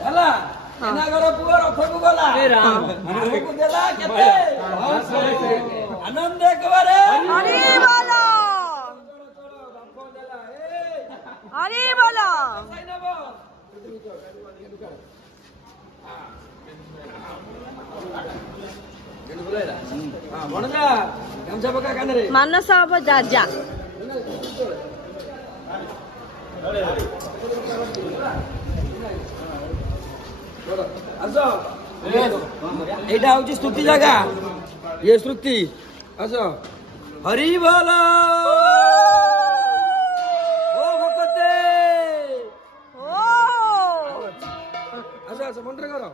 ହେଲା ଏନା ଘର ପୁଅ ରଥକୁ ଗଲା ଆମକୁ ଦେଲା କେତେ ଆନନ୍ଦ ଏକବାରେ ହରି ବୋଲ ହରି ବୋଲ ମାନସ ହବ ଯାଜା ଆସ ଏଇଟା ହଉଛି ସ୍ତୁତି ଜାଗା ଇଏ ସ୍ତୁତି ଆସ ହରି ବୋଲ ଓ ଭକତେ ଆସ ଆସ ମନ୍ତ୍ର କର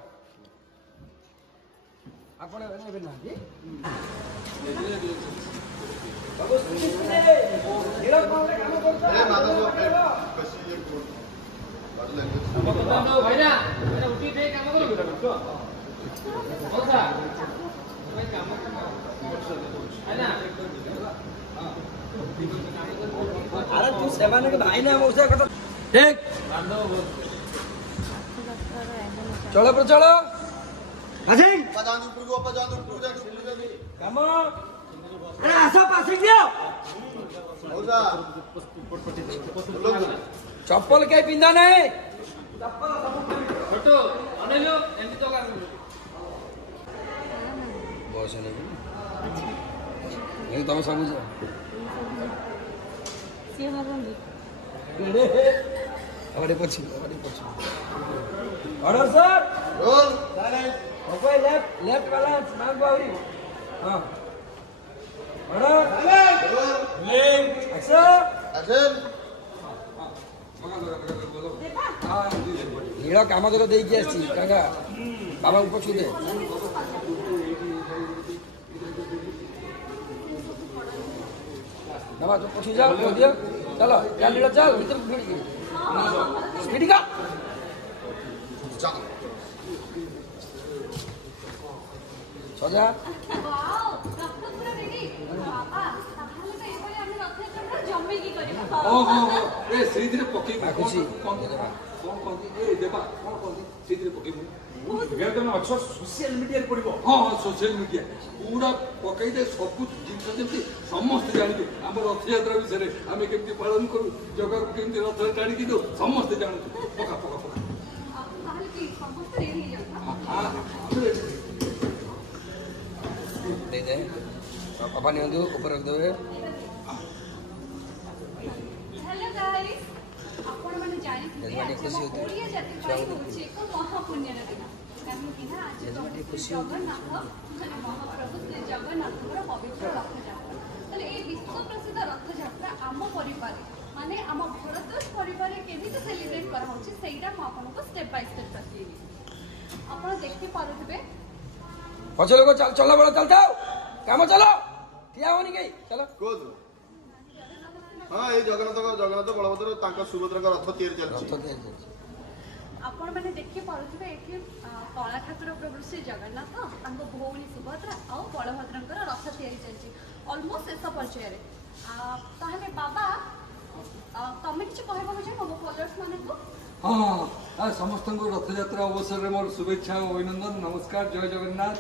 ଆପଣ ଏବେ ନାହାନ୍ତି ଭାଇନା ଉଠି କାମ ଆରେ ତୁ ସେମାନେ ଭାଇନା ମଉସା କଥା ଠିକ ଚଳ ପ୍ରଚଳ କାମ ଆସ ପାଶି ଦିଅ ଚପଲ କେହି ପିନ୍ଧା ନାହିଁ ବୟସ ନେଇକି ତମେ ସବୁ ପଛି ଅର୍ଡର ସାର୍ ଲେଫ୍ଟ ବାଲାନ୍ସ ମାଙ୍କୁ ଆହୁରି ହଁ ନୀଳ କାମ ତକ ଦେଇକି ଆସିଛି କାକା ବାବାଙ୍କୁ ପଛକୁ ଦେ ବାବା ତୁ ପଛକୁ ଯାଅ ଦିଅ ଚାଲ ଚାଲ ନୀଳ ଚାଲ ଭିତରକୁ ସ୍ପିଡି କା ସଜା ସେଇଥିରେ ପକେଇ ତମେ ଅଛ ସୋସିଆଲ ମିଡିଆରେ ପଡିବ ହଁ ହଁ ସୋସିଆଲ ମିଡିଆ ପୁରା ପକେଇଦେ ସବୁ ଜିନିଷ ଯେମିତି ସମସ୍ତେ ଜାଣିବେ ଆମ ରଥଯାତ୍ରା ବିଷୟରେ ଆମେ କେମିତି ପାଳନ କରୁ ଜଗାକୁ କେମିତି ରଥରେ ଟାଣିକି ଦଉ ସମସ୍ତେ ଜାଣନ୍ତୁ ପକା ପକା ପକା ଦେଇଦେ ବାପା ନିଅନ୍ତୁ ଉପରେ ରଖିଦେବେ खुशी होती खुशी महाप्रभु श्री जगन्नाथ पवित्र रथयात्रा विश्व प्रसिद्ध रथयात्रा आम परिवार माने आम भरत परिवार केमी सेलिब्रेट कराऊँ स्टेप बाय स्टेप बताइए आप देखी पारे पछ लोग चल बड़ा चलता काम चलो ठिया होनी कहीं चलो हाँ ये जगन्नाथ बलभद्र सुभद्रा रथ तैयारी आपण मैंने देखी पारे कला ठाकुर प्रभु श्री जगन्नाथ भौणी सुभद्रा आ बलभद्र रथ तैयारी चलती अलमोस्ट शेष पर्यायर ताहले बाबा तमें किसी कहवा चाहिए मो फलोअर्स मान हाँ समस्त रथयात्रा अवसर में मोर शुभेच्छा अभिनंदन नमस्कार जय जगन्नाथ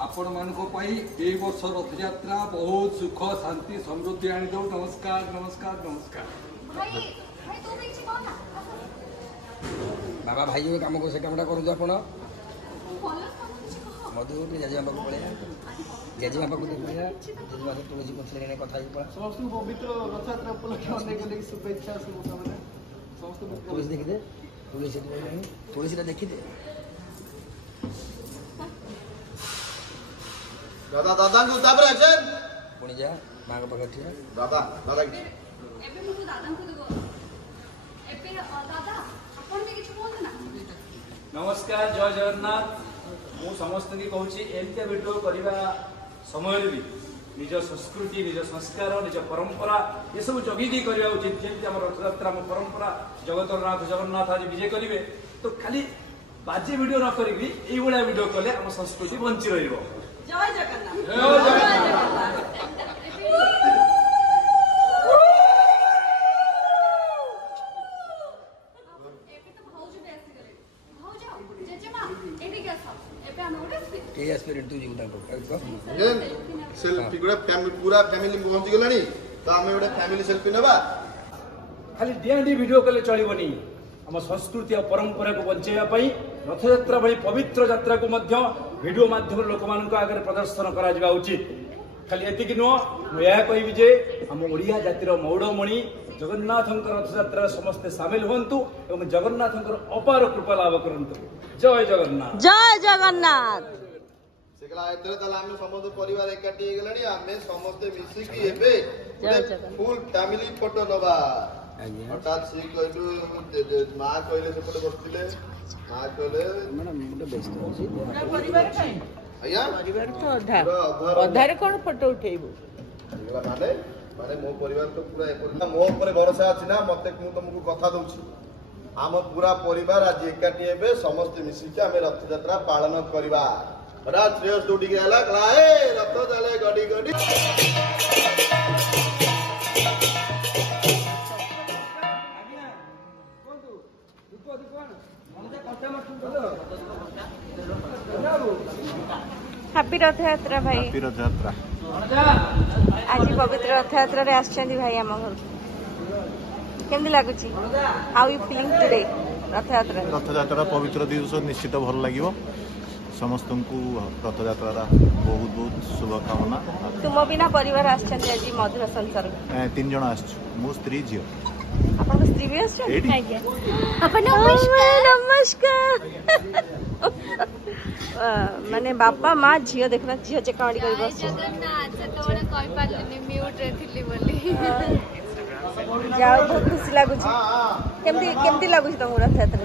आपण मान वर्ष रथयात्रा बहुत सुख शांति समृद्धि आनीदौ नमस्कार नमस्कार नमस्कार बाबा भाई जो काम कर कमटा करूँ आप मधु जेजेमा पाक पड़े जेजेमा पाक जेजेमा तुलसी पत्र कथा समस्त पवित्र रथयात्रा उपलक्षे शुभेच्छा तुलसी देखीदे तुलसी देखीदे दादा दादा को उतार एक्शन पुणी जा मां के पाखे ठीक दादा दादा एबे मु दादा को देबो एबे दादा अपन भी किछ बोल ना नमस्कार जय जगन्नाथ मु समस्त की कहूची एमते वीडियो करबा समय भी निज संस्कृति निज संस्कार निज परंपरा ये सब जगिकी करबा उचित जेंति हमर रथयात्रा मो परंपरा जगतरनाथ जगन्नाथ आज विजय करिवे तो खाली बाजे वीडियो न करी एई बळा वीडियो कले हम संस्कृति बंची रहिबो जय जगन्नाथ जय जगन्नाथ एबे तो भौज बेस करे सेल्फी पूरा फैमिली पहुंची गलानी तो आम गोटे फैमिली सेल्फी नबा खाली डिआंडी वीडियो कले चलबनी आम संस्कृति और परंपरा को बचाई रथयात्रा भाई पवित्र यात्रा को वीडियो माध्यम लोक मान आगे प्रदर्शन करा उचित खाली एतिक नुह मुझे कहबी जे आम ओडिया जातिर मौड़मणि जगन्नाथ रथयात्रा समस्ते सामिल हुंतु एवं जगन्नाथ अपार कृपा लाभ करंतु जय जगन्नाथ जय जगन्नाथ समस्त परिवार एकाठी गलानी आमे समस्ते मिसिकी एबे फुल फैमिली फोटो नबा हठात से कहलु मां कहले सेपटे बसथिले मां कहले परिवार काई आया परिवार तो अधार कोन फोटो उठेइबो माने माने मो परिवार तो पूरा एपरि मो ऊपर भरोसा अछि ना मते मु तुमको कथा दउछि आम पूरा परिवार आज एकाठी हेबे समस्त मिसिकी आमे रथ यात्रा पालन करबा रात श्रेयस दौड़ी गला कला ए रथ चले गडी गडी हैप्पी रथ यात्रा भाई हैप्पी रथ यात्रा आज पवित्र रथ यात्रा रे आछन भाई हम घर केमदी लागुची हाउ यू फीलिंग टुडे रथ यात्रा पवित्र दिवस निश्चित भल लगिवो समस्त को रथ यात्रा बहुत बहुत शुभकामना तुम बिना परिवार आछन आज मधुर संसर्ग 3 जण आछ मो स्त्री झियो अपन स्त्री भी आछन आज्ञा अपन नमस्कार माने बापा माँ झियो देखना झियो चेकाड़ी कर बस जगन्नाथ सेतबेले कहि पारलिनी म्यूट रे थिली बोली जाओ बहुत खुशी लागुची केमती लागुची तुम रथ यात्रा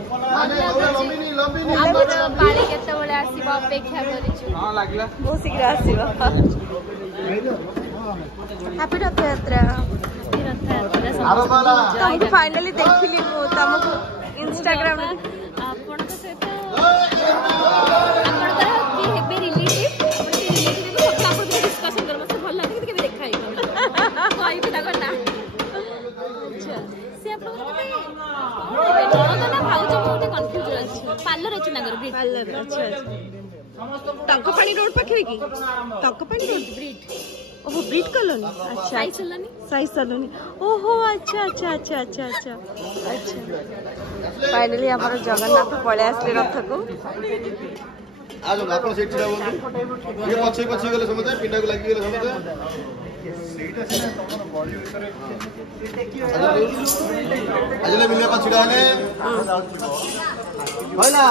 ଆମର ପାଳି କେତେବେଳେ ଆସିବ ଅପେକ୍ଷା କରିଛୁ हां लागला बहुत शीघ्र आसीबो हैप्पी रथ यात्रा तुमको फाइनली देखिली मु तुमको इंस्टाग्राम रे ଆପଣଙ୍କ ସହିତ ଆପଣଙ୍କର କି ହେବେ ରିଲେଟିଭ ଆପଣ ଡିସ୍କସନ କରିବା ମତେ ଭଲ ଲାଗେ କେବେ ଦେଖା ହେଇନି କହିବି ତାଙ୍କ ନା ସେ ଆପଣଙ୍କର ନଣନ୍ଦ ନା ଭାଉଜ ବହୁତ କନଫ୍ୟୁଜ ଅଛି ପାର୍ଲର ଅଛି ତାଙ୍କର पार्लर अच्छा टंकपाणी रोड पाखे की टंकपाणी रोड ब्रिड ओहो ब्रिड कॉलोनी अच्छा साई सलोनी ओहो अच्छा अच्छा अच्छा अच्छा अच्छा अच्छा फाइनली हमारा जगन्नाथ पळे आसले रथ को आज आपण सेठी जाऊ ये पछे पछे गेले समझे पिंडा को लागि गेले समझे सेटा सिना तमन बॉडी भीतर आजले मिले पछिडा ने होला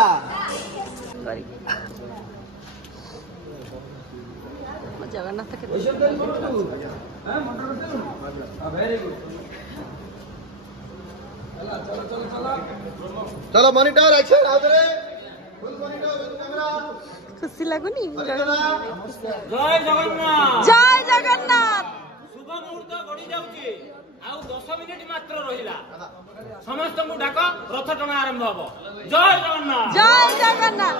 जगन्नाथ के चलो मॉनिटर एक्शन आओ रे फुल मॉनिटर कैमरा खुशी लगुनी जय जगन्नाथ जय जगन्नाथ शुभ मुहूर्त गड़ी जाउची आउ 10 मिनिट मात्र रहिला समस्त को डाक रथ टଣା आरंभ हबो जय जगन्नाथ जय जगन्नाथ